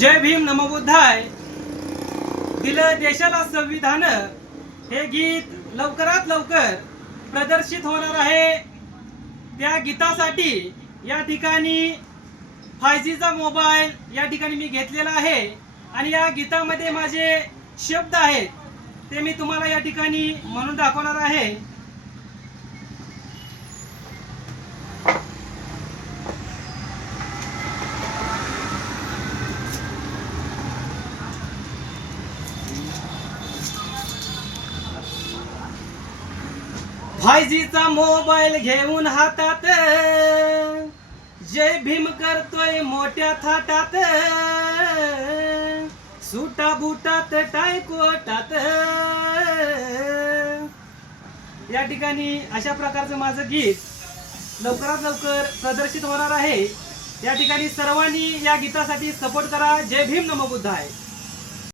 जय भीम नमो बुद्धाय. दिलं देशाला संविधान हे गीत लवकरात लवकर प्रदर्शित होणार आहे. त्या गीतासाठी या ठिकाणी 5G चा मोबाईल या ठिकाणी मी घेतलेला आहे आणि या गीतामध्ये माझे शब्द आहेत ते मी तुम्हाला या ठिकाणी म्हणून दाखवणार आहे. भाईजीचा मोबाईल घेऊन हातात जय भीम करतोय मोठ्या थाटात, सुटा बुटात टाय कोटात. या ठिकाणी अशा प्रकारचं माझं गीत लवकरात लवकर प्रदर्शित होणार आहे. या ठिकाणी सर्वांनी या गीतासाठी सपोर्ट करा. जय भीम नमो बुद्धाय.